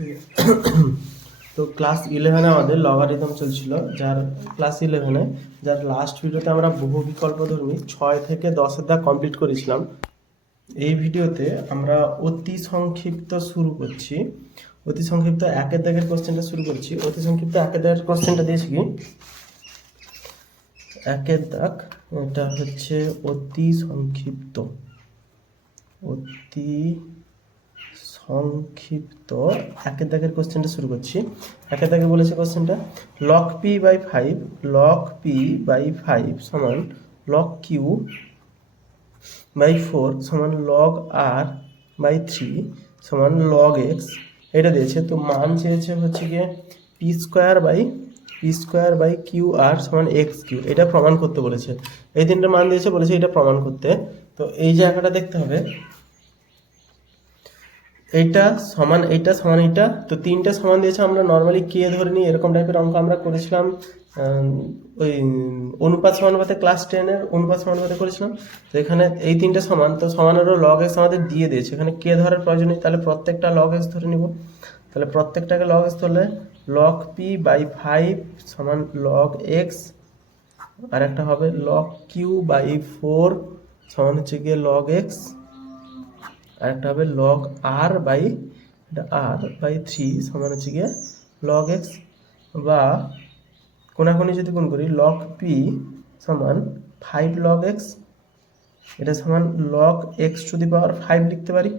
ওকে। তো ক্লাস 11 আমাদের লগারিদম চলছিল, যার ক্লাস 11 যার লাস্ট ভিডিওতে আমরা বহু বিকল্পধর্মী 6 থেকে 10-এর দাগ কমপ্লিট করেছিলাম। এই ভিডিওতে আমরা অতি সংক্ষিপ্ত শুরু করছি। অতি সংক্ষিপ্ত 1-এর দাগের কোশ্চেনটা শুরু করছি। অতি সংক্ষিপ্ত 1-এর দাগের কোশ্চেনটা দিয়েছি কি 1-এর দাগ, এটা হচ্ছে অতি সংক্ষিপ্ত সংক্ষিপ্ত 1-এর দাগের কোশ্চেনটা শুরু করছি। 1-এর দাগে বলেছে কোশ্চেনটা log p/5 সমান log q/4 সমান log r/3 সমান log x, এটা দিয়েছে। তো মান চেয়েছে হচ্ছে গিয়ে p²/qr সমান x3, এটা প্রমাণ করতে বলেছে। এই তিনটা মান দিয়েছে, বলেছে এটা প্রমাণ করতে। তো এই জায়গাটা দেখতে হবে, এইটা সমান এইটা সমান এইটা, তো তিনটা সমান দিয়েছে। আমরা নর্মালি কে ধরে নিই, এরকম টাইপের অঙ্ক আমরা করেছিলাম ওই অনুপাত সমানুপাতে, ক্লাস 10-এর অনুপাত সমানুপাতে করেছিলাম। তো এখানে এই তিনটা সমান, তো সমানেরও লগ এক্স আমাদের দিয়ে দিয়েছে। এখানে কে ধরার প্রয়োজন নেই, তাহলে প্রত্যেকটা লগ এক্স ধরে নিব। তাহলে প্রত্যেকটাকে লগ এক্স ধরলে log p/5 সমান log x, আর একটা হবে log q/4 সমান হচ্ছে গিয়ে log x, আর একটা হবে log r/3 সমান হচ্ছে গিয়ে log x, বা কোনাকুনি যদি গুণ করি log p সমান 5 log x, এটা সমান log x⁵ লিখতে পারি।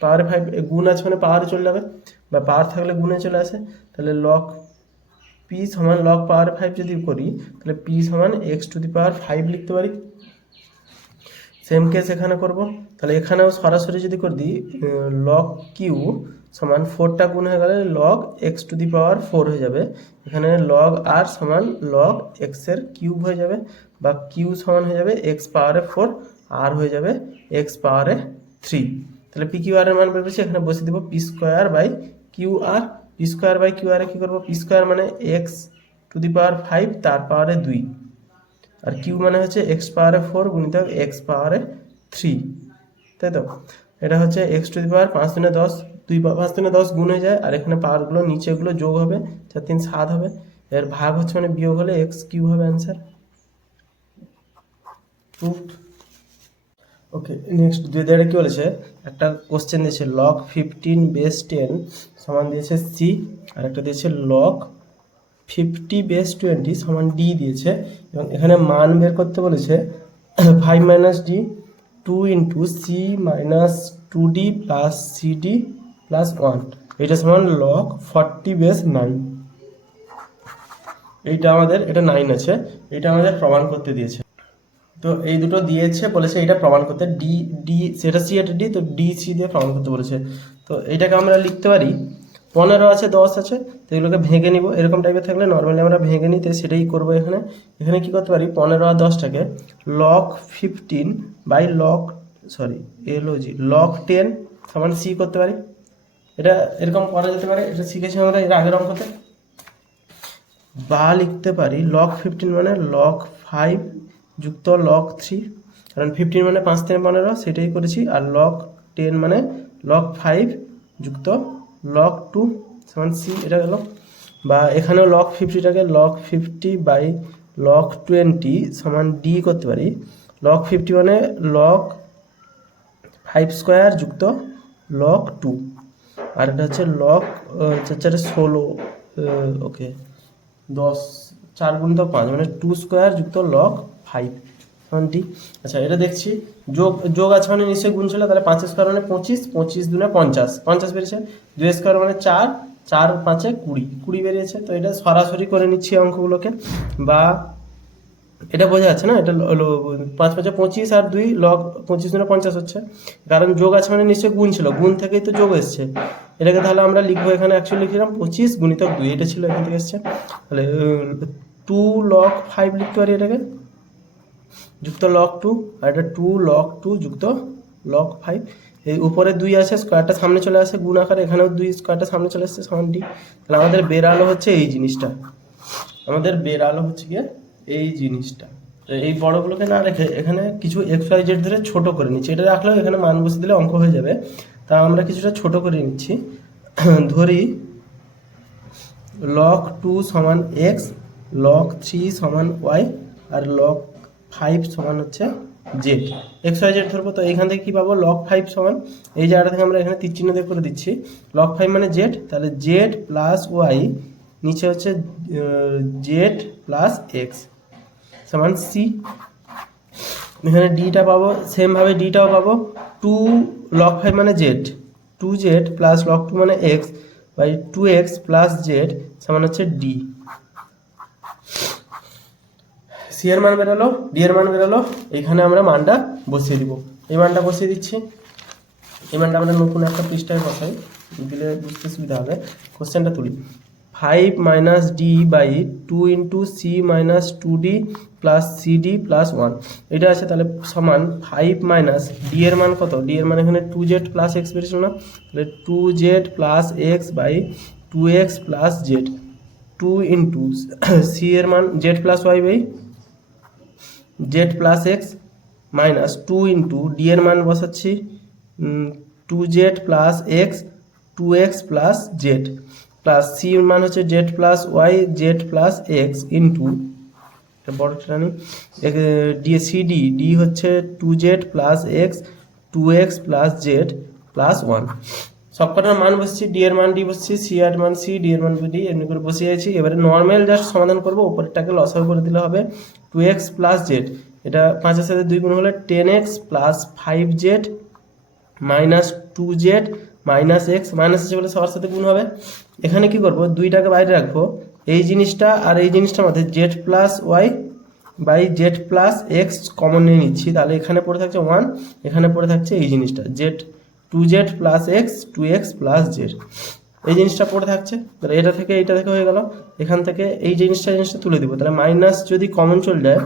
পাওয়ারে 5 গুণ আছে মানে পাওয়ারে চলে যাবে, বা পাওয়ার থাকলে গুণে চলে আসে। তাহলে log p সমান log পাওয়ারে 5 যদি করি, তাহলে p সমান x⁵ লিখতে পারি। সেম কেস এখানে করব। তাহলে এখানেও সরাসরি যদি করে দিই log q সমান 4টা গুণ হয়ে গেলে log x⁴ হয়ে যাবে। এখানে log r সমান log x এর কিউব হয়ে যাবে, বা q সমান হয়ে যাবে x⁴, r হয়ে যাবে x⁴। তাহলে p/q/r এর মান বের করছি, এখানে বসিয়ে দেবো p²/qr। p²/qr এ কি করবো, p² মানে x⁵, তার পাওয়ারে 2, আর কিউ মানে হচ্ছে x⁴ গুণিতক x⁴, তাই তো। এটা হচ্ছে x⁵, 5 × 10, 5 × 10 গুণ হয়ে যায়, আর এখানে পাওয়ারগুলো নিচেগুলো যোগ হবে, 4 × 3 = 7 হবে। এর ভাগ হচ্ছে মানে বিয়োগ হলে x³ হবে অ্যান্সার। প্রুফড। ওকে, নেক্সট 2 দাগে কি বলেছে, একটা কোশ্চেন দিয়েছে log 15/10 সমান দিয়েছে c, আর একটা দিয়েছে log 50/20 সমান d দিয়েছে, এবং এখানে মান বের করতে বলেছে 5 - d 2 × c - 2d + cd + 1, এটা সমান log 40/9। এইটা আমাদের, এটা 9 আছে, এটা আমাদের প্রমাণ করতে দিয়েছে। তো এই দুটো দিয়েছে, বলেছে এটা প্রমাণ করতে, ডি সেটা সি এটা ডি, তো ডি সি দিয়ে প্রমাণ করতে বলেছে। তো এইটাকে আমরা লিখতে পারি 15 আছে, 10 আছে, তো এগুলোকে ভেঙে নিব। এরকম টাইপের থাকলে নর্মালি আমরা ভেঙে নিতে সেটাই করবো। এখানে এখানে কি করতে পারি, 15 আর 10টাকে log 10 সমান সি করতে পারি। এটা এরকম করা যেতে পারে, এটা শিখেছি আমরা এর আগের অঙ্কতে। বা লিখতে পারি log 15 মানে log 5 যুক্ত log 3, কারণ 15 মানে 5 × 15, সেটাই করেছি। আর log 10 মানে log 5 যুক্ত log 2 সমান c, এটা গেল। বা এখানেও log 50টাকে log 50/log 20 সমান d করতে পারি। log 50 মানে log 5² যুক্ত log 2, আর এটা হচ্ছে log 4 × 16, ওকে 10, 4 × 5 মানে 2² যুক্ত log 5 সমান d। আচ্ছা, এটা দেখছি যোগ আছে মানে নিশ্চয়ই গুণ ছিল, তাহলে 5² মানে 25, 25 × 2 = 50, 50 বেরিয়েছে। 2² মানে 4, 4 × 5 = 20, 20 বেরিয়েছে। তো এটা সরাসরি করে নিচ্ছি অঙ্কগুলোকে, বা এটা বোঝা যাচ্ছে না, এটা 5 × 5 = 25, আর 2 log 25 × 50 হচ্ছে, কারণ যোগ আছে মানে নিশ্চয়ই গুণ ছিল, গুণ থেকেই তো যোগ এসছে। এটাকে তাহলে আমরা লিখবো, এখানে অ্যাকচুয়ালি লিখলাম 25 × 2, এটা ছিল এখান থেকে এসছে। তাহলে 2 log 5 লিখতে পারি, এটাকে যুক্ত log 2, আর এটা 2 log 2 যুক্ত log 5। এই উপরে 2 আছে, স্কোয়ারটা সামনে চলে আসে গুণ আকারে, এখানেও 2 স্কোয়ারটা সামনে চলে আসছে সমান d। তাহলে আমাদের বেরালো হচ্ছে এই জিনিসটা, আমাদের বেরালো হচ্ছে গিয়ে এই জিনিসটা। এই বড়গুলোকে না রেখে এখানে কিছু xyz ধরে ছোট করে নিচ্ছি। এটা রাখলেও এখানে মান বসে দিলে অঙ্ক হয়ে যাবে, তা আমরা কিছুটা ছোট করে নিচ্ছি। ধরি log 2 সমান x, log 3 সমান y, আর log 5 সমান হচ্ছে z। x y z ধরবো, তো এইখান থেকে কী পাবো? log 5 সমান এই জায়গাটা থেকে আমরা এখানে তীর চিহ্ন দিয়ে করে দিচ্ছি, log 5 মানে z, তাহলে z প্লাস y নিচে হচ্ছে z প্লাস x সমান c। এখানে ডিটা পাবো, সেমভাবে ডিটাও পাবো, 2 log 5 মানে z, 2z প্লাস log 2 মানে x by 2x plus z সমান হচ্ছে d। সি এর মান বেরোলো, ডি এর মান বেরোলো, এখানে আমরা মানটা বসিয়ে দিব। এই মানটা বসিয়ে দিচ্ছি, এই মানটা আমরা নতুন একটা পৃষ্ঠায় বসাই, দিলে বুঝতে সুবিধা হবে। কোশ্চেনটা তুলি, 5 minus d by 2 into c minus 2d plus CD plus 1 এটা আছে, তাহলে সমান 5 মাইনাস ডি এর মান কত? ডি এর মান এখানে 2z প্লাস এক্স বেরিয়েছিল না, তাহলে 2z plus x by 2x plus z, 2 into c এর মান z plus y by z plus x minus 2 into d এর মান বসাচ্ছি 2z plus x 2x plus z plus c এর মান হচ্ছে z plus y z plus x into বড়টা নেই ডি সিডি, ডি হচ্ছে 2z plus x 2x plus z plus 1। সবকটার মান বসছি, ডি এর মান ডি বসছি, সি এর মান সি, ডি এর মান ডি, এমনি করে বসিয়ে আছি। এবারে নর্মাল জাস্ট সমাধান করবো, উপরেরটাকে লসাগু করে দিলে হবে 2x প্লাস জেড, এটা 5-এর সাথে 2 গুণ হলে 10x plus 5z minus 2z minus x, minus আছে বলে সবার সাথে গুণ হবে। এখানে কি করব? 2টাকে বাইরে রাখবো, এই জিনিসটা আর এই জিনিসটার মধ্যে z plus y by z plus x common নিয়ে নিচ্ছি, তাহলে এখানে পড়ে থাকছে 1, এখানে পড়ে থাকছে এই জিনিসটা Z 2z plus x 2x plus Z, এই জিনিসটা পড়ে থাকছে। তাহলে এটা থেকে এইটা থেকে হয়ে গেল, এখান থেকে এই জিনিসটা তুলে দিব, তাহলে মাইনাস যদি কমন চলে যায়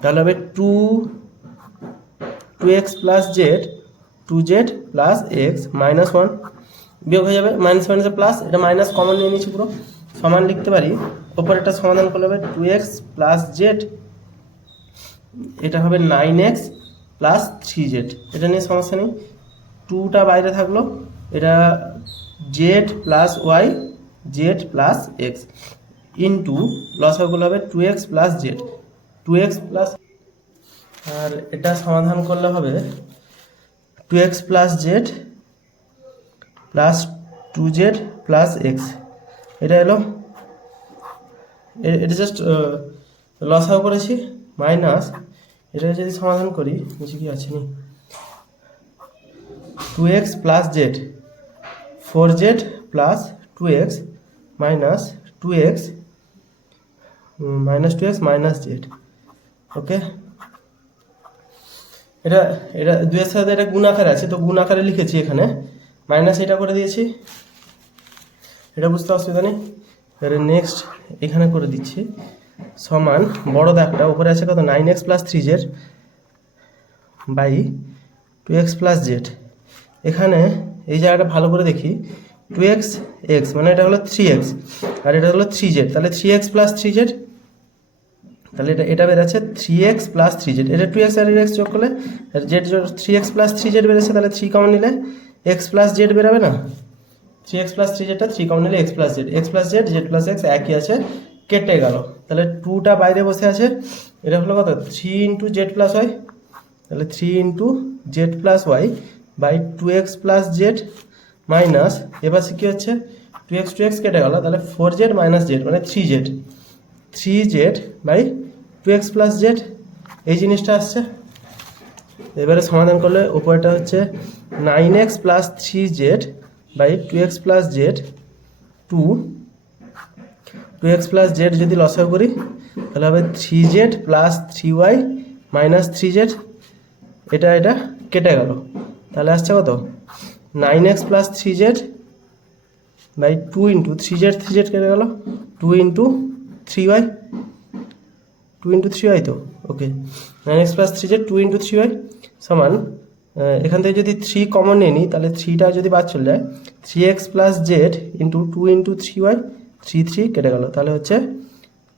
তাহলে হবে 2x plus Z 2z plus x minus 1 বিয়োগ হয়ে যাবে, মাইনাস মাইনাসে প্লাস, এটা মাইনাস কমন নিয়ে নিচ্ছি পুরো, সমান লিখতে পারি। ওপরেরটা সমাধান করলে হবে 2x প্লাস জেড, এটা হবে 9x প্লাস 3z, এটা নিয়ে সমস্যা নেই। 2টা বাইরে থাকলো, এটা z plus y z plus x into লসাগুলো হবে 2x plus z 2x plus, আর এটা সমাধান করলে হবে 2x plus z plus 2z plus x, এটা এলো, এটা জাস্ট লসাগু করেছি, মাইনাস এটা যদি সমাধান করি নিচে কি আছে নি 2x plus z 4z plus 2x minus 2x minus 2x minus z. Okay, এটা এটা 2 এর সাথে এটা গুণ আকারে আছে, তো গুণ আকারে লিখেছি, এখানে মাইনাস এটা করে দিয়েছি, এটা বুঝতে অসুবিধা নেই। এবারে নেক্সট এখানে করে দিচ্ছি সমান বড় দাগটা উপরে আছে কত 9x plus 3z by 2x plus Z. এখানে এই জায়গাটা ভালো করে দেখি, 2x x মানে এটা হলো 3x আর এটা হলো 3z, তাহলে 3x প্লাস 3z, তাহলে এটা বেরোচ্ছে 3x প্লাস 3z, এটা 2x আর x যোগ করলে জেড 3x প্লাস 3z বেরোচ্ছে, তাহলে 3 কমন নিলে x প্লাস জেড বেরোবে না, 3x প্লাস 3zটা 3 কমন নিলে x plus Z Z plus x একই আছে, কেটে গেল। তাহলে 2টা বাইরে বসে আছে, এটা হলো কত 3 ইন্টু জেড প্লাস ওয়াই, তাহলে 3 into z plus y by 2x plus z minus, এবার কী হচ্ছে 2x কেটে গেল, তাহলে 4z মাইনাস জেড মানে 3z by 2x plus Z, এই জিনিসটা আসছে। এবারে সমাধান করলে উপরটা হচ্ছে 9x plus 3z by 2x plus z 2x plus z যদি লসাগু করি তাহলে হবে 3z plus 3y minus 3z, এটা কেটে গেল, তাহলে আসছে কত 9x plus 3z by 2 into 3z কেটে গেল 2 ইন্টু 3y তো ওকে, 9x plus 3z 2 into 3y সমান, এখান থেকে যদি 3 কমন নিয়ে নিই তাহলে 3টা যদি বাদ চলে যায় 3x plus Z into 2 into 3y 3 কেটে গেল, তাহলে হচ্ছে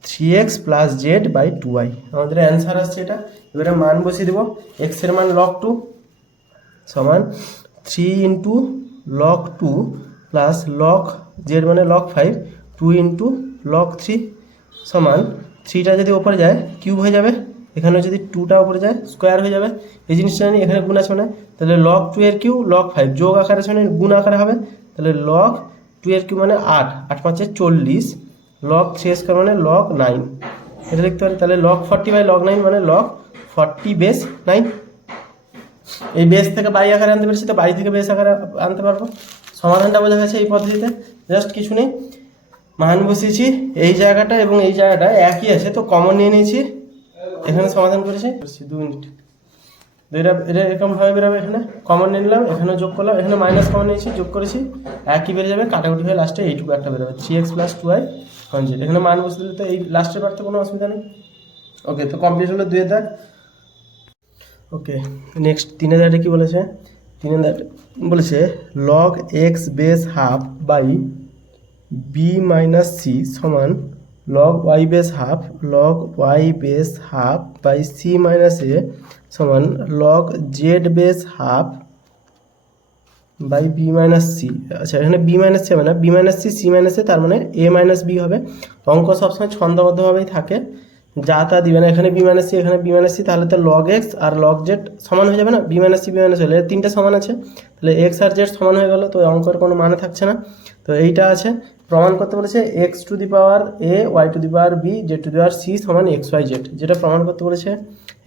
3x plus Z by 2y, আমাদের অ্যান্সার আসছে এটা। এবারে মান বসিয়ে দেবো, x এর মান log 2 সমান 3 into log 2 plus log Z মানে লগ 5 2 ইন্টু লগ 3 সমান 3টা যদি ওপরে যায় কিউব হয়ে যাবে, এখানে যদি 2টা উপরে যায় স্কোয়ার হয়ে যাবে। এই জিনিসটা নিয়ে এখানে গুণ আছে মানে, তাহলে লগ 2 এর কিউ লগ 5 যোগ আকারে আছে মানে গুণ আকারে হবে, তাহলে লগ 2 এর কিউ মানে 8, 8 5 40, লগ 3 স্কোয়ার মানে লগ 9, এটা লিখতে পারি। তাহলে লগ 40 বাই লগ 9 মানে লগ 40 বেস 9। এই বেস থেকে বাই আকারে আনতে পেরেছি, তো বাই থেকে বেস আকারে আনতে পারবো। সমাধানটা বোঝা গেছে এই পদ্ধতিতে। জাস্ট কিছু নেই, মান বসিয়েছি, এই জায়গাটা এবং এই জায়গাটা একই আছে তো কমন নিয়ে নিয়েছি, এখানে সমাধান করেছি। 2 মিনিট, এটা এরকমভাবে বেরোবে, এখানে কমন নিয়ে নিলাম, এখানে যোগ করলাম, এখানে মাইনাস কমন নিয়েছি যোগ করেছি, একই বেরিয়ে যাবে, কাটাকুটি হয়ে লাস্টে এইটুকু একটা বেরোবে 3x + 2y 100। এখানে মান বসে দিলে তো এই লাস্টের বার তো কোনো অসুবিধা নেই। ওকে, তো কমপ্লিট হলো 2 দাগ। ওকে, নেক্সট 3 দাগটা কি বলেছে? 3 দাগ বলেছে log x base half by b minus c সমান log y base half, log y base half by c minus a সমান log z base half by b minus c. আচ্ছা, এখানে বি মাইনাস সি হবে না, b minus c, c minus a, তার মানে এ minus B হবে। অঙ্ক সবসময় ছন্দবদ্ধভাবেই থাকে, যা তা দিবে না। এখানে বি মাইনাস সি, এখানে বি মাইনাস সি, তাহলে তো লগ এক্স আর লগ জেড সমান হয়ে যাবে না, b minus c b minus হলে তিনটে সমান আছে, তাহলে এক্স আর জেড সমান হয়ে গেল, তো অঙ্কের কোনো মানে থাকছে না। তো এইটা আছে, প্রমাণ করতে বলেছে x to the power a y to the power b z to the power c সমান এক্স ওয়াই জেড, যেটা প্রমাণ করতে বলেছে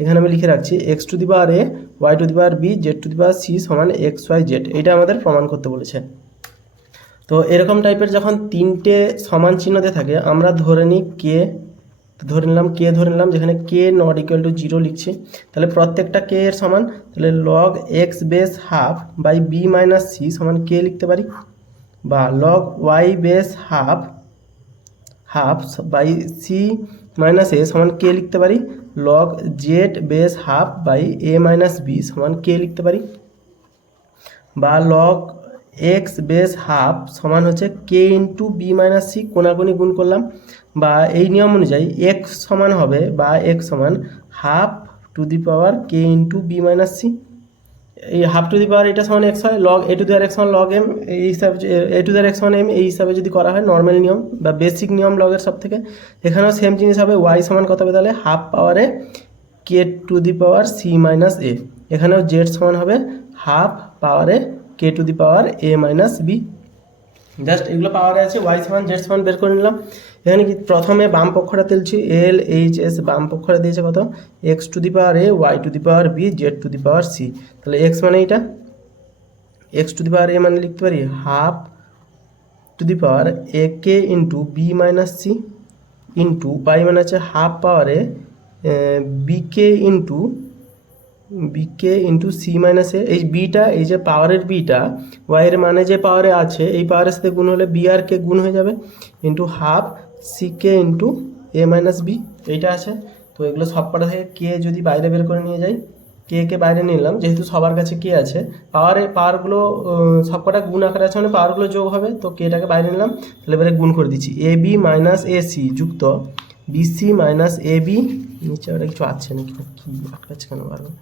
এখানে আমি লিখে রাখছি x to the power a y to the power b z to the power c সমান এক্স ওয়াই জেড, এইটা আমাদের প্রমাণ করতে বলেছে। তো এরকম টাইপের যখন তিনটে সমান চিহ্নতে থাকে আমরা ধরে নিই কে, ধরে নিলাম কে, ধরে নিলাম যেখানে কে নট ইকুয়াল টু 0 লিখছি, তাহলে প্রত্যেকটা কে এর সমান, তাহলে log x base half by b minus c সমান কে লিখতে পারি, বা log y base half half by c minus a সমান কে লিখতে পারি, log z base half by a minus b সমান কে লিখতে পারি, বা লগ এক্স বেস হাফ সমান হচ্ছে কে ইন্টু বি মাইনাস সি, কোনাকুনি গুণ করলাম, বা এই নিয়ম অনুযায়ী এক্স সমান হবে বা এক্স সমান half to the power k into b minus c. এই হাফ টু দি পাওয়ার এটা সমান এক্স হয়, log a to the power x সমান লগ এম, এই হিসাবে a to the power x সমান এম, এই হিসাবে যদি করা হয় নর্মাল নিয়ম বা বেসিক নিয়ম লগের সব থেকে, এখানেও সেম জিনিস হবে। ওয়াই সমান কত হবে তাহলে হাফ পাওয়ারে k to the power c minus a, এখানেও জেড সমান হবে হাফ পাওয়ারে k to the power a minus b. Just এগুলো পাওয়ারে আছে, ওয়াই সমান জেড সমান বের করে নিলাম। এখানে কি প্রথমে বাম পক্ষটা তুলছি এল এইচ এস, বাম পক্ষটা দিয়েছে কত x to the power a y to the power b z to the power c, তাহলে এক্স মানে এটা, এক্স টু দি পাওয়ার এ মানে লিখতে পারি half to the power a k into b minus c into y মানে হচ্ছে half পাওয়ারে বিকে ইন্টু সি মাইনাস এ। এই বিটা, এই যে পাওয়ারের বিটা ওয়াইয়ের মানে যে পাওয়ারে আছে এই পাওয়ারের সাথে গুণ হলে বি আর কে গুণ হয়ে যাবে, into half C K into a minus B, এইটা আছে। তো এগুলো সব কটা থেকে কে যদি বাইরে বের করে নিয়ে যাই, কে বাইরে নিলাম, যেহেতু সবার কাছে কে আছে, পাওয়ারগুলো সব কটা গুণ আকারে আছে মানে পাওয়ারগুলো যোগ হবে, তো কেটাকে বাইরে নিলাম, তাহলে এবারে গুণ করে দিচ্ছি A B minus A C যুক্ত বিসি মাইনাস এ বি, নিচে ওটা কিছু আছে নাকি, কি আটকাচ্ছে কেন বারবার,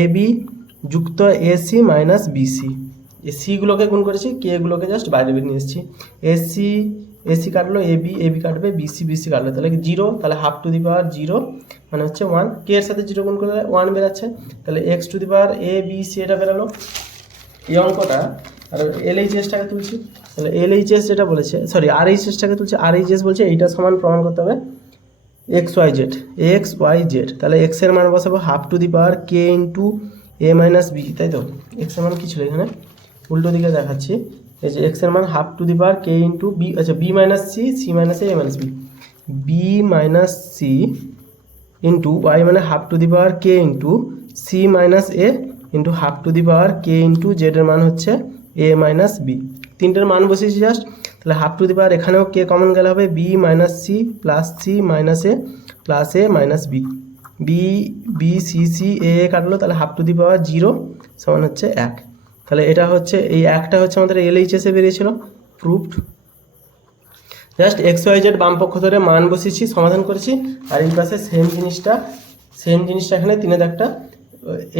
এ বি যুক্ত এসি মাইনাস বিসি, এই সিগুলোকে গুণ করেছি, কে গুলোকে জাস্ট বাইরে বের নিয়ে এসেছি, এসি কাটলো এবি কাটবে, বিসি কাটলো, তাহলে 0, তাহলে হাফ টু দি পাওয়ার 0 মানে হচ্ছে 1, কে এর সাথে 0 গুণ করলে 1 বেরাচ্ছে, তাহলে x to the power a b c এটা বেরালো এই অঙ্কটা। আর এলএইচএসটাকে তুলছি, তাহলে এলএইচএস যেটা বলেছে, সরি আরএইচএসটাকে তুলছি, আরএইচএস বলছে এইটা সমান প্রমাণ করতে হবে এক্স ওয়াই জেড, তাহলে এক্স এর মান বসাবো half to the power k into a minus b, তাই তো এক্স এর মান কী ছিল এখানে উল্টো দিকে দেখাচ্ছি, এই যে এক্স এর মান half to the power k into b, আচ্ছা b minus c, c minus a minus b minus c into y মানে half to the power k into c minus a into half to the power k into z এর মান হচ্ছে এ minus B, তিনটের মান বসিয়েছি just. তাহলে half to the পাওয়ার এখানেও কে common গেলে হবে b minus c plus c minus a plus a minus b, b c a কাটলো, তাহলে হাফ টু দি পাওয়ার 0 সমান হচ্ছে 1, তাহলে এটা হচ্ছে এই একটা হচ্ছে আমাদের এলএইচএসে বেরিয়েছিল, proofed. Just x y z বাম পক্ষ ধরে মান বসিয়েছি, সমাধান করেছি, আর এই পাশে সেম জিনিসটা এখানে 3 দাগটা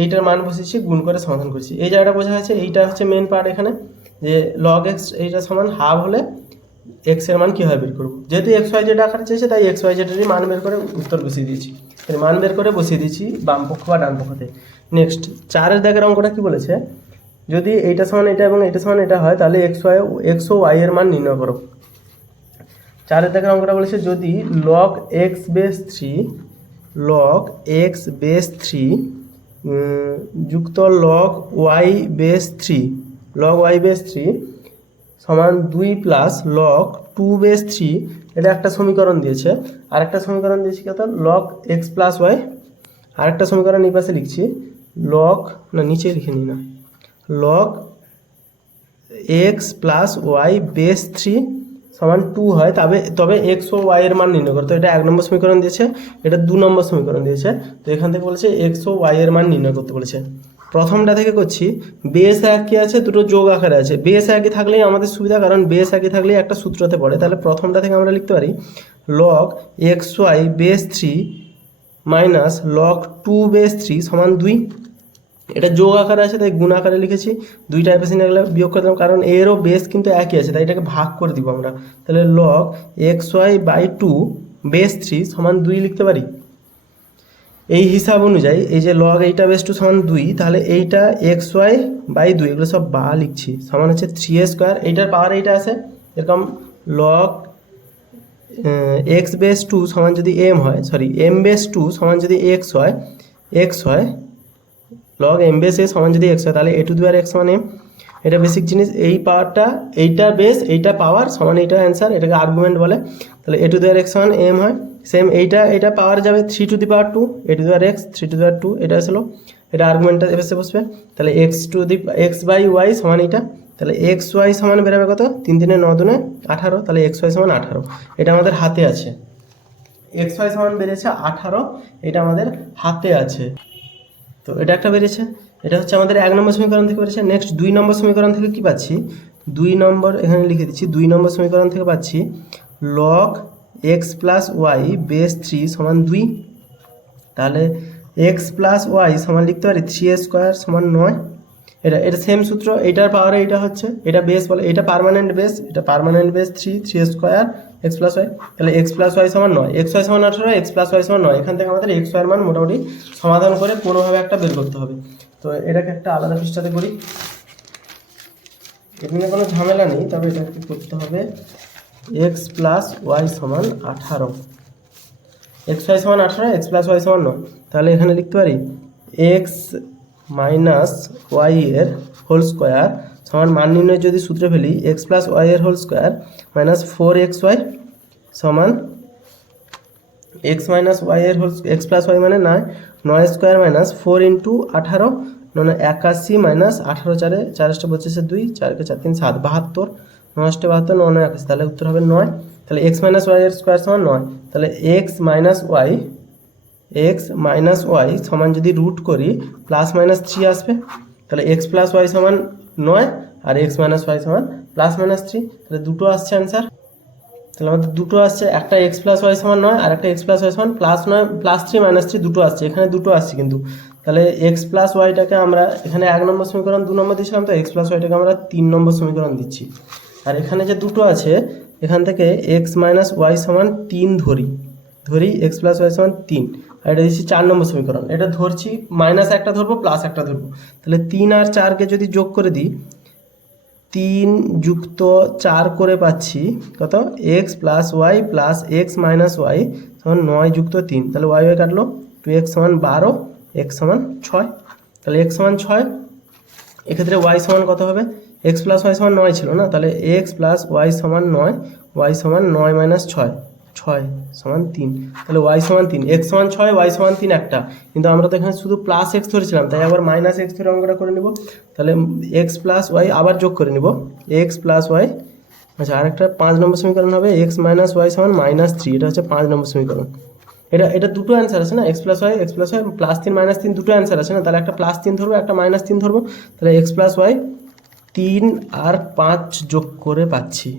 এইটার মান বসিয়েছি, গুণ করে সমাধান করেছি, এই জায়গাটা বোঝা আছে, এইটা হচ্ছে মেন পার্ট এখানে। যে লগ এক্স এইটা সমান হাফ হলে এক্স এর মান কীভাবে বের করবো। যেহেতু এক্স ওয়াই জেড আকারে চেয়েছে তাই এক্স ওয়াই জেডেরই মান বের করে উত্তর বসিয়ে দিয়েছি, মান বের করে বসিয়ে দিয়েছি বাম পক্ষ বা ডান পক্ষতে। নেক্সট 4 দাগের অঙ্কটা কী বলেছে, যদি এইটা সমান এটা এবং এটা সমান এটা হয় তাহলে এক্স ও ওয়াই এর মান নির্ণয় করো। 4 দাগের অঙ্কটা বলেছে যদি লগ এক্স বেস 3 যুক্ত লগ ওয়াই বেস 3 সমান 2 প্লাস লগ 2 বেস 3, এটা একটা সমীকরণ দিয়েছে। আর একটা সমীকরণ দিয়েছি কত, লগ এক্স প্লাস ওয়াই। আর একটা সমীকরণ এই পাশে লিখছি লগ, না নিচে লিখে নিই না, log x plus y base 3 সমান 2 হয়, তবে এক্স ও ওয়াই এর মান নির্ণয় করতে। এটা 1 নম্বর সমীকরণ দিয়েছে, এটা 2 নম্বর সমীকরণ দিয়েছে। তো এখান থেকে বলেছে এক্স ও ওয়াই এর মান নির্ণয় করতে বলেছে। প্রথমটা থেকে করছি, বেস একই আছে, দুটো যোগ আকারে আছে। বেস একই থাকলেই আমাদের সুবিধা, কারণ বেস একই থাকলেই একটা সূত্রতে পড়ে। তাহলে প্রথমটা থেকে আমরা লিখতে পারি log x y base 3 minus log 2 base 3 সমান 2। এটা যোগ আকারে আছে তাই গুণ আকারে লিখেছি, 2টা এপাশে নিয়ে গেলে বিয়োগ করে দিলাম, কারণ এরও বেস কিন্তু একই আছে তাই এটাকে ভাগ করে দিব আমরা। তাহলে log x y by 2 base 3 সমান 2 লিখতে পারি। এই হিসাব অনুযায়ী এই যে লগ এইটা বেস 2 সমান 2, তাহলে এইটা এক্স ওয়াই বাই 2 এগুলো সব বা লিখছি, সমান হচ্ছে 3a²। এইটার পাওয়ার এইটা আছে, এরকম লগ এক্স বেস 2 সমান যদি এম বেস 2 সমান যদি এক্স হয় লগ এম বেস এ সমান যদি এক্স হয় তাহলে a to the power x সমান এম। এটা বেসিক জিনিস, এই পাওয়ারটা এইটা বেস এইটা পাওয়ার সমান এইটা অ্যান্সার, এটাকে আর্গুমেন্ট বলে। তাহলে a to the power x সমান এম হয়। সেম এইটা পাওয়ার যাবে 3 to the power 2, a to the power x 3 to the power 2, এটা আসলো, এটা আর্গুমেন্টটা এসে বসবে। তাহলে এক্স বাই ওয়াই সমান এইটা, তাহলে এক্স ওয়াই সমান বেরোবে কত, 3 3 9 2 18, তাহলে এক্স ওয়াই সমান 18। এটা আমাদের হাতে আছে, এক্স ওয়াই সমান বেরিয়েছে 18, এটা আমাদের হাতে আছে। তো এটা একটা বেরিয়েছে, এটা হচ্ছে আমাদের 1 নম্বর সমীকরণ থেকে বেরিয়েছে। নেক্সট 2 নম্বর সমীকরণ থেকে কি পাচ্ছি, 2 নম্বর এখানে লিখে দিচ্ছি, 2 নম্বর সমীকরণ থেকে পাচ্ছি log x plus y base 3 সমান 2। তাহলে এক্স প্লাস ওয়াই সমান লিখতে পারি 3a² সমান 9। এটা সেম সূত্র, এইটার পাওয়ার এইটা হচ্ছে, এটা বেস বলে, এটা permanent base 3a² x plus y. তাহলে এক্স প্লাস ওয়াই সমান 9, এক্স ওয়াই সমান 18, এক্স প্লাস ওয়াই সমান 9। এখান থেকে আমাদের এক্স ওয়াইয়ের মান মোটামুটি সমাধান করে কোনোভাবে একটা বের করতে হবে। তো এটাকে একটা আলাদা পৃষ্ঠাতে করি, এখানে কোনো ঝামেলা নেই, তবে এটাকে করতে হবে এক্স প্লাস ওয়াই সমান 18, এক্স ওয়াই সমান 18, এক্স প্লাস ওয়াই সমান 9। তাহলে এখানে লিখতে পারি এক্স মাইনাস ওয়াই এর হোল স্কোয়ার সমান, মান নির্ণয় যদি সূত্রে ফেলি এক্স প্লাস ওয়াই এর হোল স্কোয়ার মাইনাস 4xy সমান এক্স মাইনাস ওয়াই এর হোল, এক্স প্লাস ওয়াই মানে 9 মাইনাস 4 ইন্টু 18, 81 মাইনাস 18 4 4 25 2 4 4 3 7 72, 9 72 9 81, তাহলে উত্তর হবে 9। তাহলে এক্স মাইনাস ওয়াই এর স্কোয়ার সমান 9, তাহলে এক্স মাইনাস ওয়াই সমান যদি রুট করি প্লাস মাইনাস 3 আসবে। তাহলে এক্স প্লাস ওয়াই সমান 9 আর এক্স মাইনাস ওয়াই সমান প্লাস মাইনাস 3, তাহলে দুটো আসছে অ্যান্সার। তাহলে আমাদের দুটো আসছে, একটা এক্স প্লাস ওয়াই সমান 9 আর একটা এক্স প্লাস ওয়াই সমান +9 +3 দুটো আসছে, এখানে দুটো আসছে কিন্তু। তাহলে এক্স প্লাস ওয়াইটাকে আমরা এখানে 1 নম্বর সমীকরণ 2 নম্বর দিয়েছিলাম, তো এক্স প্লাস ওয়াইটাকে আমরা 3 নম্বর সমীকরণ দিচ্ছি। আর এখানে যে দুটো আছে এখান থেকে এক্স মাইনাস ওয়াই সমান 3 ধরি এক্স প্লাস ওয়াই সমান 3, আর এটা দিচ্ছি 4 নম্বর সমীকরণ। এটা ধরছি মাইনাস একটা ধরবো প্লাস একটা ধরবো, তাহলে 3 আর 4কে যদি যোগ করে দিই 3 যুক্ত 4 করে পাচ্ছি কত, x plus y plus x minus y সমান 9 যুক্ত 3, তাহলে ওয়াই কাটলো 2x সমান 12, এক্স সমান 6। তাহলে এক্স সমান 6, এক্ষেত্রে ওয়াই সমান কত হবে, এক্স প্লাস ওয়াই সমান 9 ছিল না, তাহলে এক্স প্লাস ওয়াই সমান 9, ওয়াই সমান 9 মাইনাস 6 সমান 3, তাহলে ওয়াই সমান 3, এক্স সমান 6, ওয়াই সমান 3 একটা, কিন্তু আমরা তো এখানে শুধু প্লাস এক্স ধরেছিলাম তাই আবার মাইনাস এক্স ধরে অঙ্কটা করে নেব। তাহলে এক্স প্লাস ওয়াই আবার যোগ করে নেব, এক্স প্লাস ওয়াই, আচ্ছা আরেকটা 5 নম্বর সমীকরণ হবে এক্স মাইনাস ওয়াই সমান -3, এটা হচ্ছে 5 নম্বর সমীকরণ। এটা দুটো অ্যান্সার আছে না, এক্স প্লাস ওয়াই +3 -3 দুটো অ্যান্সার আছে না, তাহলে একটা +3 ধরবো একটা -3 ধরবো। তাহলে এক্স প্লাস ওয়াই 3 আর 5 যোগ করে পাচ্ছি,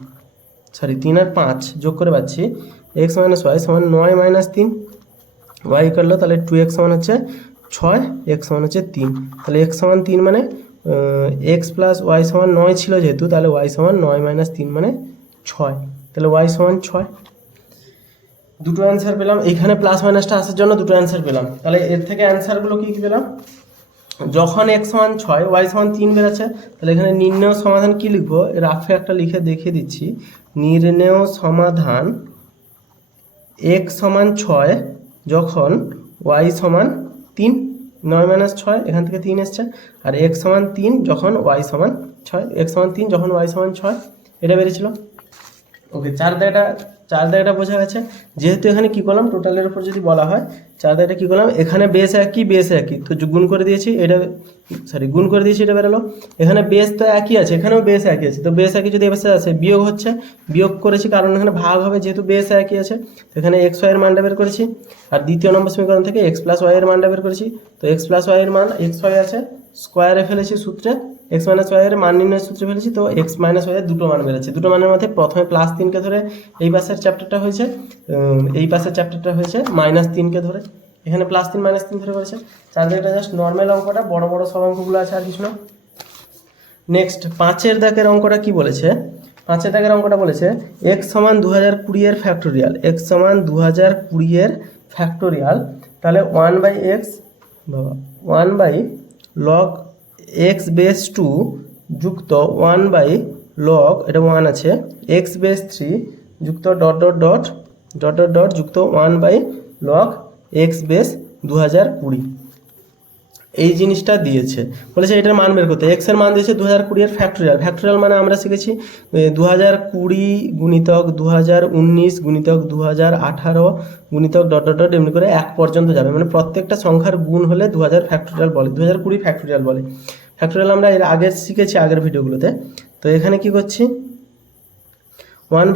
3 আর 5 যোগ করে পাচ্ছি এক্স মাইনাস ওয়াই সমান 9 - 3, ওয়াই করলো তাহলে 2x সমান হচ্ছে 6, এক্স সমান হচ্ছে 3, তাহলে এক্স সমান 3 মানে এক্স প্লাস ওয়াই সমান 9 ছিল যেহেতু, তাহলে ওয়াই সমান 9 মাইনাস 3 মানে 6, তাহলে ওয়াই সমান 6। দুটো অ্যান্সার পেলাম, এখানে প্লাস মাইনাসটা আসার জন্য দুটো অ্যান্সার পেলাম। তাহলে এর থেকে অ্যান্সারগুলো কী কী পেলাম? যখন এক্স সমান 6 ওয়াই সমান 3 বেরোচ্ছে, তাহলে এখানে নির্ণেয় সমাধান কি লিখবো, রাফে একটা লিখে দেখিয়ে দিচ্ছি। নির্ণেয় সমাধান এক্স সমান 6 যখন ওয়াই সমান 3, 9 মাইনাস 6 এখান থেকে 3 এসছে, আর এক্স সমান 3 যখন ওয়াই সমান 6, এক্স সমান 3 যখন ওয়াই সমান 6, এটা বেরিয়েছিল। ওকে, চার দাগটা বোঝা গেছে। যেহেতু এখানে কি করলাম, টোটালের উপর যদি বলা হয়, চার দাগটা কি করলাম, এখানে বেস একই, তো গুণ করে দিয়েছি, গুণ করে দিয়েছি, এটা বেরোলো। এখানে বেস তো একই আছে, এখানেও বেস একই আছে, তো বেস একই যদি এবার আসে বিয়োগ হচ্ছে, বিয়োগ করেছি কারণ এখানে ভাগ হবে, যেহেতু বেস একই আছে। তো এখানে এক্স ওয়াই এর মানটা বের করেছি, আর দ্বিতীয় নম্বর সমীকরণ থেকে এক্স প্লাস ওয়াই এর মানটা বের করেছি। তো এক্স প্লাস ওয়াই এর মান এক্স ওয়াই আছে, স্কোয়ারে ফেলেছি সূত্রে, এক্স মাইনাস ওয়াই এর মান নির্ণয়ের সূত্রে ফেলেছি। তো এক্স মাইনাস ওয়াই এর দুটো মান বেরোচ্ছে, দুটো মানের মধ্যে প্রথমে প্লাস 3কে ধরে এই পাশের চ্যাপ্টারটা হয়েছে, এই পাশের চ্যাপ্টারটা হয়েছে মাইনাস 3কে ধরে, এখানে প্লাস 3 মাইনাস 3 ধরে করেছে। চার দাগেটা জাস্ট নর্মাল অঙ্কটা, বড় বড় সব অঙ্কগুলো আছে, আর কিছু না। নেক্সট 5 দাগের অঙ্কটা কি বলেছে, 5 দাগের অঙ্কটা বলেছে এক্স সমান 2020 এর ফ্যাক্টোরিয়াল, এক্স সমান 2020 এর ফ্যাক্টোরিয়াল, তাহলে 1/x বাবা 1/log x বেস 2 যুক্ত 1/log এটা 1 আছে x বেস 3 যুক্ত dot dot dot dot dot dot যুক্ত 1/log x বেস 2020, এই জিনিসটা দিয়েছে। বলেছে এটার মান বের করতে, এক্স এর মান দিয়েছে 2020 এর ফ্যাক্টোরিয়াল মানে আমরা শিখেছি 2020 গুণিতক 2019 গুণিতক 2018 গুণিতক ডট ডট ডট এমনি করে 1 পর্যন্ত যাবে, মানে প্রত্যেকটা সংখ্যার গুণ হলে 2000 ফ্যাক্টোরিয়াল বলে, 2020 ফ্যাক্টোরিয়াল বলে। ফ্যাক্টোরিয়াল আমরা এর আগে শিখেছি আগের ভিডিওগুলোতে। তো এখানে কি করছি, 1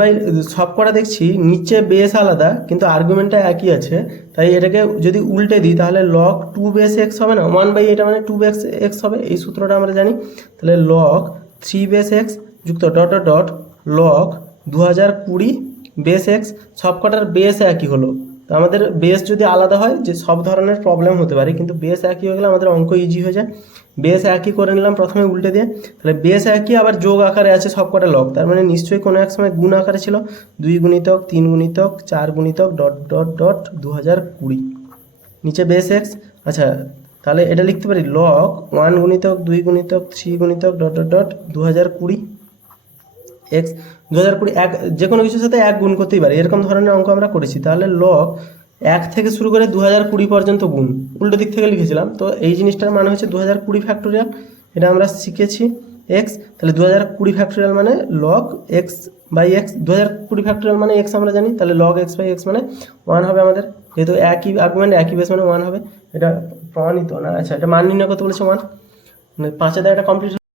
সব কটা দেখছি নিচে বেস আলাদা কিন্তু আর্গুমেন্টটা একই আছে, তাই এটাকে যদি উল্টে দিই তাহলে log 2 বেস এক্স হবে না, 1 এটা মানে 2 বেস এক্স হবে, এই সূত্রটা আমরা জানি। তাহলে log 3 বেস এক্স যুক্ত dot dot dot log 2020 base x, সব কটার বেস একই হলো। তো আমাদের বেস যদি আলাদা হয় যে সব ধরনের প্রবলেম হতে পারে, কিন্তু বেস একই হয়ে গেলে আমাদের অঙ্ক ইজি হয়ে যায়। বেস একই করে নিলাম প্রথমে উল্টে দিয়ে, তাহলে বেস একই আবার যোগ আকারে আছে সব কটা লগ, তার মানে নিশ্চয়ই কোনো এক সময় গুণ আকারে ছিল, 2 গুণিতক 3 গুণিতক 4 গুণিতক ডট ডট ডট 2020, নিচে বেস এক্স। আচ্ছা তাহলে এটা লিখতে পারি log 1 গুণিতক 2 গুণিতক 3 গুণিতক ডট ডট ডট 2020 এক্স, 2020 এক যে কোনো কিছুর সাথে এক গুণ করতেই পারে, এরকম ধরনের অঙ্ক আমরা করেছি। তাহলে log 1 থেকে শুরু করে 2020 পর্যন্ত গুণ, উল্টো দিক থেকে লিখেছিলাম। তো এই জিনিসটার মানে হচ্ছে 2020 ফ্যাক্টোরিয়াল, এটা আমরা শিখেছি এক্স। তাহলে 2020 ফ্যাক্টোরিয়াল মানে log x by x, 2020 factorial মানে এক্স আমরা জানি, তাহলে log x বাই এক্স মানে 1 হবে আমাদের, যেহেতু একই আর্গুমেন্ট একই বেস মানে 1 হবে। এটা প্রমাণিত না, আচ্ছা এটা মান নির্ণয় করতে বলেছে 1, মানে 5 এটা কমপ্লিট।